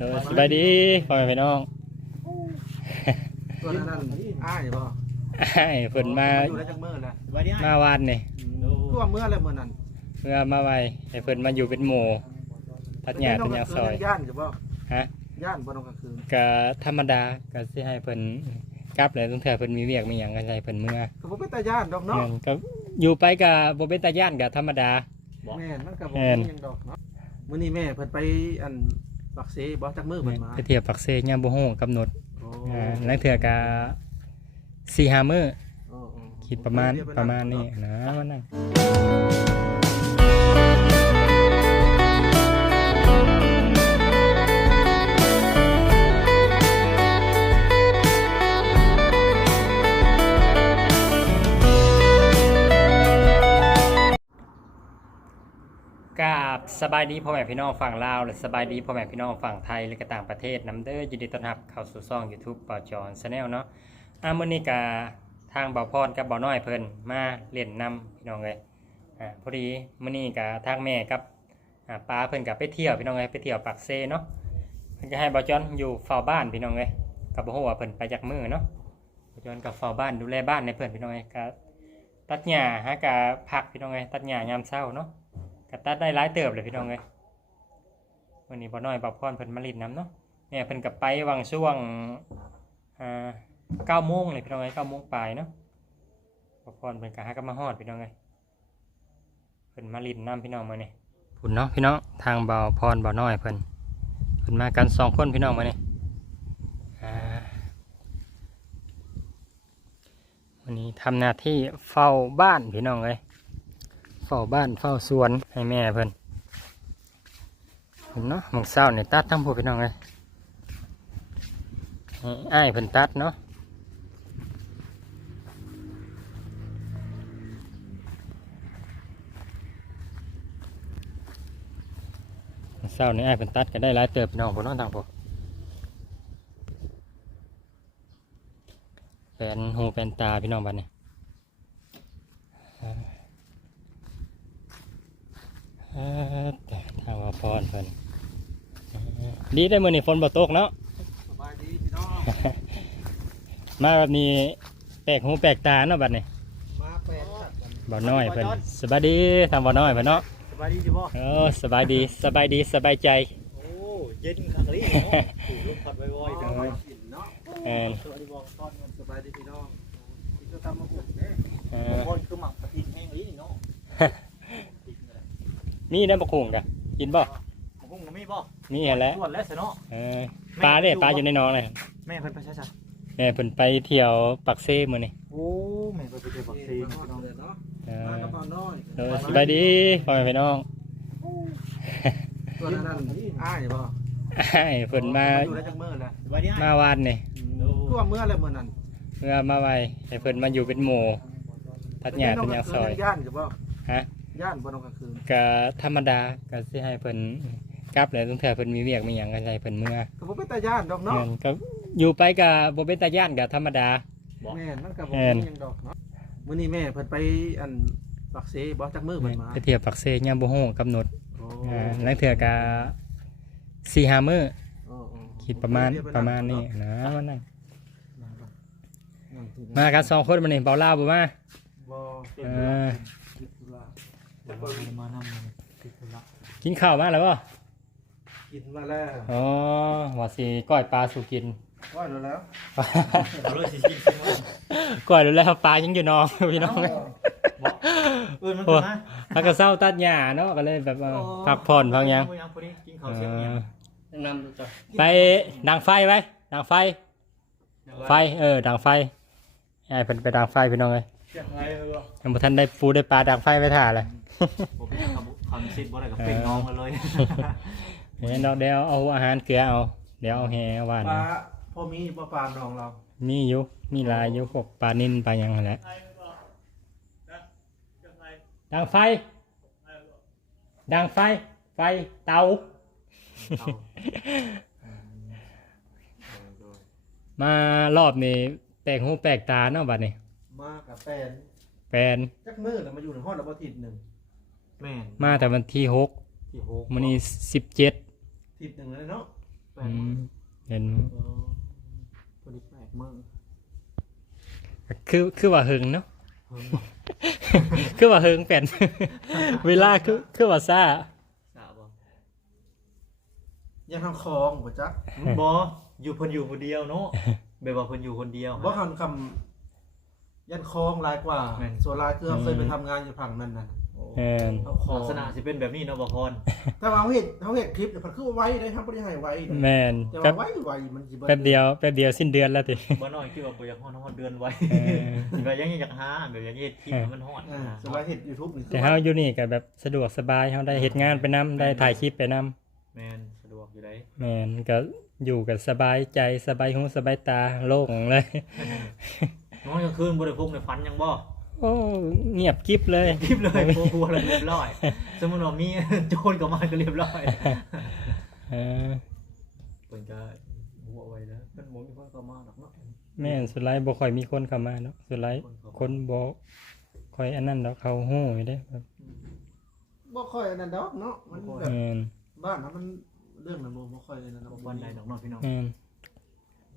เออสบายดีพ่อแม่พี่น้องตัวนั้นนั่นอ้ายบ่อ้ายเพิ่นมาอยู่ได้จักมื้อแล้วสวัสดีมาวานนี่ตัวเมื่อแล้วมื้อนั้นเมื่อมาไวให้เพิ่นมาอยู่เป็นหมู่ตัดหญ้าเป็นหยังซอยย่านจะบ่ฮะย่านบ่ต้องกลางคืนก็ธรรมดาก็สิให้เพิ่นกลับเลยตั้งแต่เพิ่นมีเวียกมีหยังก็สิให้เพิ่นเมื่อก็บ่เป็นตาย่านดอกเนาะแม่นก็อยู่ไปก็บ่เป็นตาย่านก็ธรรมดาแม่นมันก็บ่แม่นมีหยังดอกเนาะมื้อนี้แม่เพิ่นไปอัน ปักเสบ่จักมื้อเพิ่นมาไปเที่ยวปักเซยามบ่ฮู้กำหนดโอ้อ่าลังเทื่อก็4-5มื้อ โอ้โอ้ คิดประมาณประมาณนี้นะว่านั่น กาบสบายดีพ่อแม่พี่น้องฝั่งลาวและสบายดีพ่อแม่พี่น้องฝั่งไทยและก็ต่างประเทศน้ำเด้อยินดีต้อนรับเข้าสู่ช่อง YouTube ปอจอนชาแนลเนาะอามื้อนี้ก็ทางเบาพรกับเบาน้อยเพิ่นมาเล่นนำพี่น้องเลยอ่าพอดีมื้อนี้ก็ทางแม่กับอ่าป้าเพิ่นก็ไปเที่ยวพี่น้องเลยไปเที่ยวปากเซเนาะเพิ่นก็ให้เบาจอนอยู่เฝ้าบ้านพี่น้องเลยก็บ่ฮู้ว่าเพิ่นไปจากมื้อเนาะเบาจอนก็เฝ้าบ้านดูแลบ้านให้เพิ่นพี่น้องเลยก็ตัดหญ้าหากะพักพี่น้องเลยตัดหญ้ายามเช้าเนาะ ก็ตัดได้หลายเติบเลยพี่น้องเลยวันนี้บ่น้อยบ่พรเพิ่นมาลิดน้ำเนาะแม่เพิ่นก็ไปวังช่วงอ่าเก้าโมงเลยพี่น้องเลยเก้าโมงปลายเนาะบ่พรเพิ่นก็หากันมาฮอดพี่น้องเลยเพิ่นมาลิดน้ำพี่น้องมื้อนี้พุ่นเนาะพี่น้องทางบ่าวพรบ่าวน้อยเพิ่นเพิ่นมากันสองคนพี่น้องมื้อนี้อ่าวันนี้ทำหน้าที่เฝ้าบ้านพี่น้องเลยเฝ้าบ้านเฝ้าสวนให้แม่เพิ่นเห็นเนาะหมองเศร้าเนี่ยตัดทั้งพวกพี่น้องเลยให้อ้ายเพิ่นตัดเนาะเศร้านี่อ้ายเพิ่นตัดก็ได้หลายเติบพี่น้องพวกน้องทางพวกแปนหูแปนตาพี่น้องบ้านเนี้เอ่อทางว่า พรเพิ่นเอ่อดีได้มื้อนี้ฝนบ่ตกเนาะสบายดีพี่น้องมาแบบนี้แปลกหูแปลกตาเนาะบัดนี้มาแปลนสัตว์กันบ่น้อยเพิ่นสบายดีทางบ่น้อยเพิ่นเนาะสบายดีจิบ่เออสบายดีสบายดีสบายใจโอ้เย็นคักเลยเนาะถูกลมพัดไว้ๆเอเด้ออกินเนาะเออสวัสดีบ่ตอนมันสบายดีพี่น้องกินก็ตามมาอุ่นเด้เอบ่อคนคือหมักกะทิแห้งเลยเนาะติดเลยมีน้ำบักหุ่งกะ กินบ่บ่ฮู้ก็มีบ่มีหั่นแหละส่วนแล้วซะเนาะเออปลาเด้ปลาอยู่ในหนองเลยแม่เพิ่นไปใช่แม่เพิ่นไปเที่ยวปักเซ่มื้อนี้ๆโอ้แม่เพิ่นไปเที่ยวปักเซมาพี่น้องเลยเนาะเอมาอกระเป๋าน้อยเออสบายดีพ่อแม่พี่น้องตัวนั้นนั่นอ้ายบ่อ้ายเพิ่นมาอยู่ได้จักมื้อแล้วสบายดีมาวานนี่ตัวเมื่อแล้วมื้อนั้นเมื่อมาไวให้เพิ่นมาอยู่เป็นหมู่ตัดหญ้าเป็นหยังซอยย่านจะบ่ฮะ ย่านบ่ต้องกลางคืนก็ธรรมดาก็สิให้เพิ่นกลับเลยตั้งแต่เพิ่นมีเวียกมีหยังก็สิให้เพิ่นเมื่อก็บ่เป็นตาย่านดอกเนาะแม่นก็อยู่ไปก็บ่เป็นตาย่านก็ธรรมดา แม่นมันก็บ่แม่นมีหยังดอกเนาะมื้อนี้แม่เพิ่นไปอันปักเสบ่จักมื้อเพิ่นมาไปเที่ยวปักเซยามบ่ฮู้กำหนดโอ้อ่าลังเทื่อก็4-5มื้อโอ้โอ้คิดประมาณประมาณนี้นะว่านั่นนั่งที่มากันสองคนมื้อนี้เบาลาวบ่มาบ่เออคิดธุระ เดี๋ยวเรามานำติดธุระกินข้าวมาแล้วบ่กินมาแล้วอ๋อว่าสิก้อยปลาสู่กิน ว่าแล้วแล้วเอาเลยสิกินสิว่าก้อยดูแล้วปลายังอยู่น้อง พี่น้องเออมันคือมาพักก็เศร้าตัดหญ้าเนาะก็เลยแบบว่าพักผ่อนพักหยังยังพอดีกินเอข้าวเสียงเนี่ยอนำจ้ะไปดังไฟไว้ดังไฟ ไฟเออดังไฟไอ้เพิ่นไปดังไฟพี่น้องเอ้ยเสียงอะไรเออยังบ่ทันได้ปูได้ปลาดังไฟไว้ท่าเลย ผมเป็นคำคำซิดบ่ได้กับเป็นน้องมาเลยเดี๋ยวเราเดี๋ยวเอาอาหารเกลือเอา เดี๋ยวเอาแหหวานปลาพอมีปลาปลาน้องเรามีอยู่มีหลายอยู่พวกปลานิ่นปลาหยังนั่นแหละดังไฟ ดังไฟ ไฟเตา เอามารอบนี้แปลกหูแปลกตาเนาะบัดนี้ มากับแฟนแฟนจักมื้อแล้วมาอยู่ในห้องแล้วบ่ทิศหนึง แม่นมาแต่วันที่หกที่หกมื้อนี้สิบเจ็ดทิศหนึงแล้วเนาะแปอืดมื้อมเห็นเออพอดีแปดมื้อคือคือว่าหึงเนาะ เพิ่งบอกคือว่าหึงเป็น เวลาคือคือว่าซ่าสาบ่ยังทำคลองบ่จ๊ะบ่อยู่เพิ่นอยู่คนเดียวเนาะแบบว่าเพิ่นอยู่คนเดียว บ่คำคำยันคลองหลายกว่า แม่น ส่วนหลายคือเราเคยไปทำงานอยู่ฝั่งนั้นน่ะโอ้ แม่นเอาคลองลักษณะสิเป็นแบบนี้เนาะบ่พรแต่ว่าเขาเห็นเขาเห็นคลิปเนี่ยมันคือไว้ได้ครับบ่ได้ให้ไว้เด้แม่นแต่แป๊ว่าบไว้ไว้มันสิบิแป๊บเดียวแป๊บเดียวสิ้นเดือนแล้วติ บ่น้อยคิดว่าบ่อยากฮอดฮอดเดือนไว้เออแบบยังอยากหาแบบยังเฮ็ดคลิปให้มันฮอดอ่านะส่วนหลายเห็น YouTube นี่คือแต่เฮาอยู่นี่ก็แบบสะดวกสบายเฮาได้เฮ็ดงานไปนํได้ถ่ายคลิปไปนํแม่นสะดวกอยู่ได้แม่นก็อยู่กันสบายใจสบายหูสบายตาโล่งเลย นอนกลางคืนบ่ได้พกในฝันยังบ่ โอ้เงียบกิ๊บเลยคลิปเลยโครัวๆเลยเรียบร้อย สมมุติว่ามีโจรเข้ามาก็เรียบร้อยเออเพิ่นก็หัวไว้แล้วเพิ่นบ่มีคนเข้ามาหรอกเนาะแม่นสุดท้ายบ่ค่อยมีคนเข้ามาเนาะสุดท้ายคนบ่ค่อยอันนั้นดอกเขาฮู้อยู่เด้แบบบ่ค่อยอันนั้นดอกเนาะมันแบบแม่นบ้านนะมันเรื่องนั้นบ่บ่ค่อยอันนั้นบ่เนาะวันใดดอกเนาะพี่น้องแม่น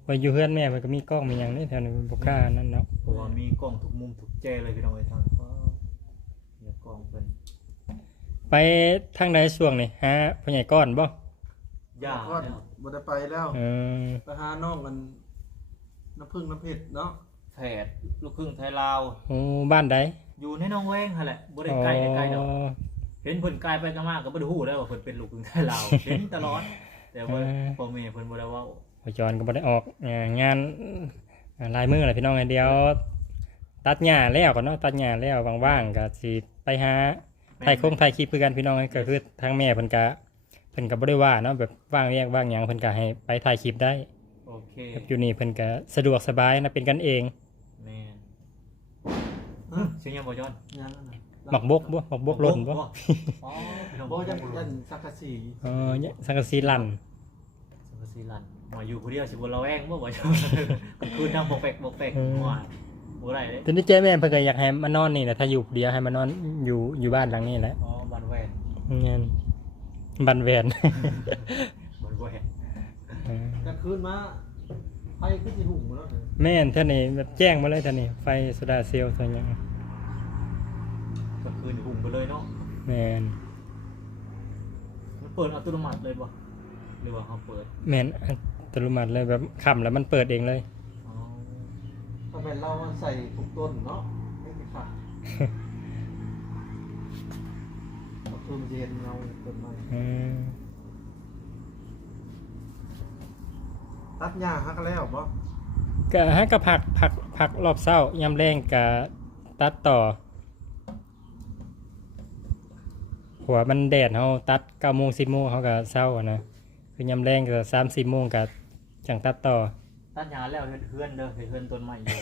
ว่าอยู่เฮือนแม่มันก็มีกล้องมีหยังนี่แถวนี้มันบ่กล้าอันนั้นเนาะเพราะว่ามีกล้องทุกมุมทุกแจเลยพี่น้องไอ้ทางก็เนี่ยกล้องเพิ่นไปทางใดช่วงนี่ฮะพ่อใหญ่ก้อนบ่ย่าก็แล้วบ่ได้ไปแล้วเออไปหาน้องกันน้ำพึ่งน้ำเพชรเนาะแผดลูกครึ่งไทยลาว โอ้บ้านใดอยู่ในหน้องแวงหั่นแหละบ่ได้ใกล้ใกล้ๆดอกอ๋อเห็นเพิ่นกลายไปกันมากก็บ่ได้ฮู้แล้วว่าเพิ่นเป็นลูกครึ่งไทยลาวเห็นตลอด แต่ว่าพ่อแม่เพิ่นบ่ได้เว้า พ่อจอนก็บ่ได้ออกเอ่องานอ่าลายมืออะไรพี่น้องไงเดียว ตัดหญ้าแล้วก่อนเนาะตัดหญ้าแล้วว่างๆก็สิไปหาถ่ายโครงถ่ายคลิปคือกันพี่น้องก็คือทางแม่เพิ่นก็เพิ่นก็บ่ได้ว่าเนาะแบบว่างเรียกว่างหยังเพิ่นก็ให้ไปถ่ายคลิปได้โอเคแบบอยู่นี่เพิ่นก็สะดวกสบายนะเป็นกันเองแม่นฮะเสียงยังบ่จอนยังนั่นน่ะหมักบกบ่หมักบกหล่นบ่อ๋อพี่น้องบ่บ่ยัยังงยันสักกะสีอ๋อเนี่ยสังกะสีลั่นสังกะสีลั่น มาอยู่ผู้เดียวสิบ่ระแวงบ่บ่จอนคืนนำบ่แปลกบ่แปลกว่าบ่ได้เด้ทีนี้เจ๊แม่เพิ่นก็อยากให้มานอนนี่แหละถ้าอยู่เดียวให้มานอนอยู่อยู่บ้านหลังนี้แหละอ๋อบ้านแวนเงี้ยบันแวนบ้านแวนเออกลางคืนมาไฟขึ้นสิหุ่งมาแล้วเด้อแม่นเท่านี้แบบแจ้งมาเลยเท่านี้ไฟโซดาเซลล์ตัวหยังก็คืนหุ่มไปเลยเนาะแม่นมันเปิดอัตโนมัติเลยบ่หรือว่าเขาเปิดแม่นอั ตโนมัติเลยแบบค่ำแล้วมันเปิดเองเลยอ๋อถ้าเป็นเราใส่ทุกต้นเนาะไม่มีค่ะก็คือมันจะเห็นเราต้นไม้อืมตัดหญ้าฮักแล้วบ่ก็ฮะก็ผักผักผักรอบเช้ายามแรงก็ตัดต่อ หัวมันแดดเฮาตัด9โมง10โมงเฮาก็เช้าอะนะคือยามแรงก็3 4โมงก็ จังตัดต่อ ตัดหญ้าแล้วเฮ็ดเฮือนเด้อเฮ็ดเฮือนต้นไม้อยู่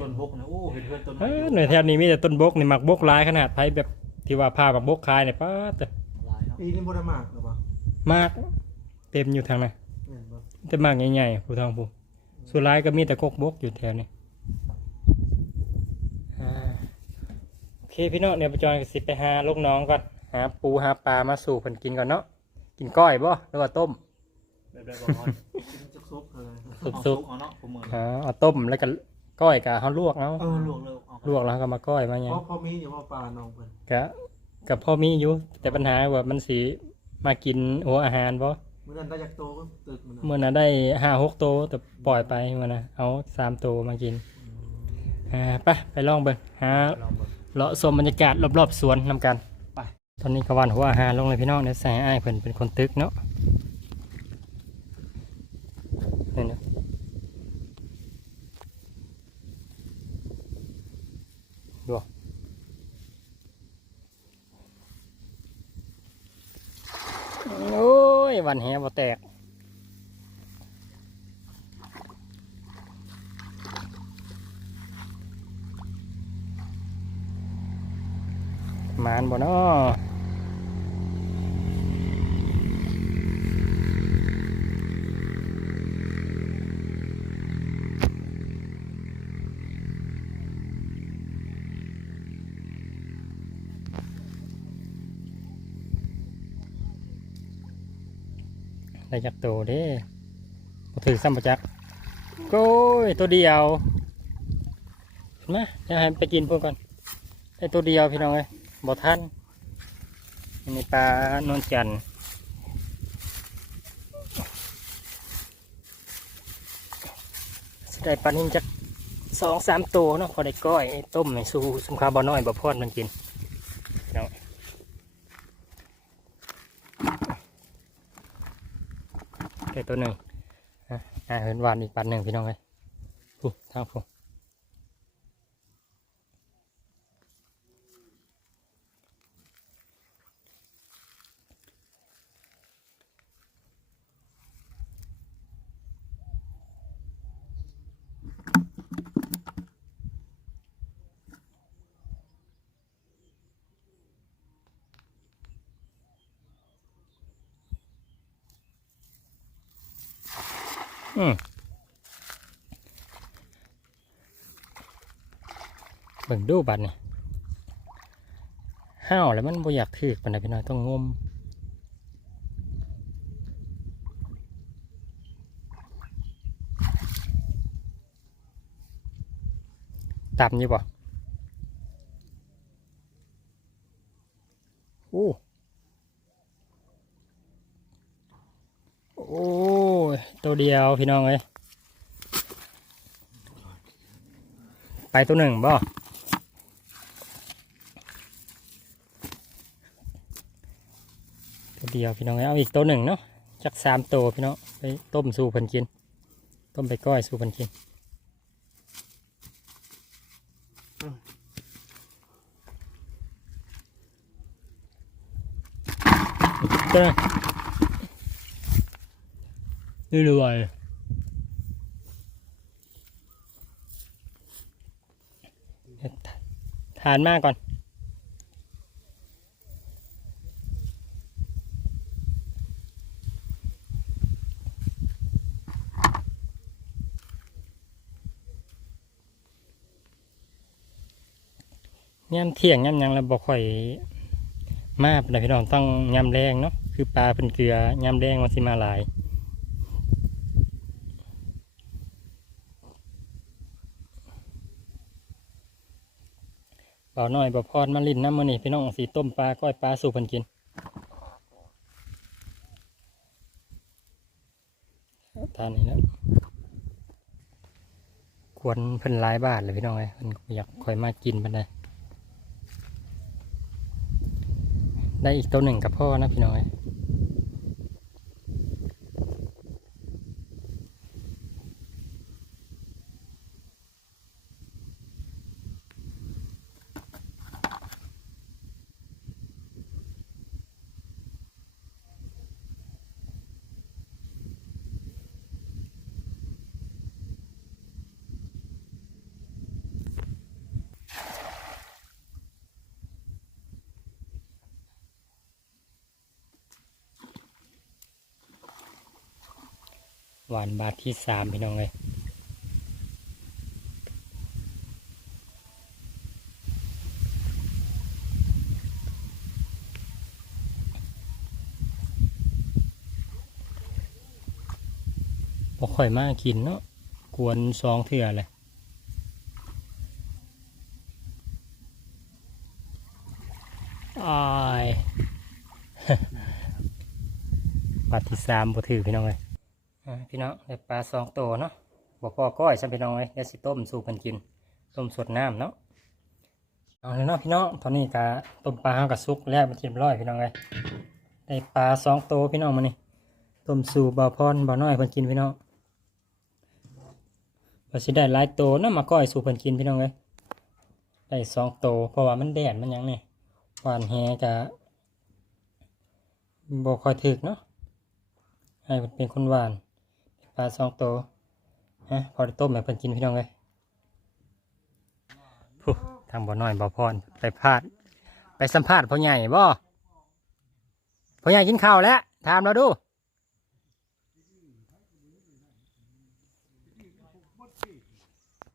ต้นบกนะโอ้เฮ็ดเฮือนต้นเอไม้ออยู่หน่วยแถวนี้มีแต่ต้นบกนี่มักบกหลายขนาดไผแบบที่ว่าพามักบกขายเนี่ยป้าดแต่หลายเนาะปีนี้บ่ได้มากหรอบ่มาก เต็มอยู่ทางนั้นแม่นบ่แต่มากใหญ่ๆผู้ทางผู้สุดท้ายก็มีแต่กกบกอยู่แถวนี้อ่าโอเคพี่น้องเดี๋ยวไปจอยสิไปหาลูกน้องก่อนหาปูหาปลามาสู่เพิ่นกินก่อนเนาะกินก้อยบ่หรือว่าต้ม แบบได้บ่พอนกิน ซุกๆเลยซุปเอาซุปเอาเนาะผมมืออ๋อเอาต้มแล้วก็ก้อยกะเฮาลวกเอาเออลวกเลยเอาลวกแล้วก็มาก้อยมาหยัง เพราะพอมีอยู่ว่าปลาน้องเพิ่นกะกับพ่อมีอยู่แต่ปัญหาว่ามันสิมากินหัวอาหารบ่มื้อนั้นได้จากโตก็ตึกมันน่ะเมื่อน่ะได้ห้าหกโตวแต่ปล่อยไปเมื่อน่ะเอาสามโตวมากินอ่าไปไปลองเบิ่งหาลองเบิ่งเลาะชมบรรยากาศรอบๆสวนนำกันไปตอนนี้กวันหัวอาหารลงเลยพี่น้องเดี๋ยวใส่ให้อ้ายเพิ่นเป็นคนตึกเนาะนี่นะดูโอ้ย วันแหบ่แตกมานบ่เนาะ ได้จักโตเด้บ่ถือซ้ำบ่จักโก้ยตัวเดียวเห็นไหมาเดี๋ยวให้ไปกินพวกก่อนได้ตัวเดียวพี่น้องเอ้ยบ่ทันนนี้ปลานวลจันทร์ได้ปลานิ่มจักสองสามตัวเนาะพอได้ก้อยต้มให้สู้สุมข้าบ่น้อยบ่พอดมันกินเนาะ ได้ ตัวหนึ่งอะอ่าเห็นวานอีกปันหนึ่งพี่น้องเลยผู้ทางผู้อืม เบิ่งดูบัดนี่ห้าวแล้วมันบ่อยากถือปันใดพี่น้อยต้องงมตับอยู่บ่โอ้ โอ้ย ตัวเดียวพี่น้องเอ้ยไปตัวหนึ่งบ่ตัวเดียวพี่น้องเอ้ยเอาอีกตัวหนึ่งเนาะจักสามตัวพี่น้องไปต้มสู่เพิ่นกิน ต้มไปก้อยสู่เพิ่นกินตัว นี่ดูไว้ทานมากก่อน ย่ำเที่ยงย่ำยังแล้วบอกข่อยมาเป็นไรพี่น้องต้องย่ำแรงเนาะคือปลาเป็นเกลือย่ำแรงมันสิมาหลาย บาหน่อยบ่พอดมาลินน้ำมันนี่พี่น้องสีต้มปลาก้อยปลาสู่เพิ่นกินทานนี้แล้วควรเพิ่นลายบาทเลยพี่น้องเอ้ยเพิ่นอยากคอยมากินมันได้ได้อีกตัวหนึ่งกับพ่อนะพี่น้องเอ้ย หวานบาทที่สามพี่น้องเอ้ยบ่ค่อยมากกินเนาะกวนสองเถื่อเลยอายบาทที่สามบ่ถือพี่น้องเลย พี่น้องได้ปลาสองตัวเนาะบอกพ่อก้อยสัมพี่น้องเลยเดี๋ยวสิต้มสู่กันกิน ต้มสดน้ำเนาะเอาเลยเนาะพี่น้องตอนนี้กะต้มปลาเฮากับซุกแล้วมันเรียบร้อยพี่น้องเลยได้ปลาสองตัวพี่น้องมานี่ต้มสู่บ่าวพรบ่าวน้อยเพิ่นกินพี่น้องว่าสิได้หลายตัวเนาะมาก้อยสู่เพิ่นกินพี่น้องเลยได้สองตัวเพราะว่ามันแดดมันยังนี่หวานแหกะบ่ค่อยถึกเนาะให้เพิ่นเป็นคนหวาน ปลาสองตัวฮะพอได้ต้มให้เพิ่นกินพี่น้องเลยผู้ทางบ่อน้อยบ่อพรไปพาด ไปสัมภาษณ์พ่อใหญ่บ่พ่อใหญ่กินข้าวแล้วถามเราดู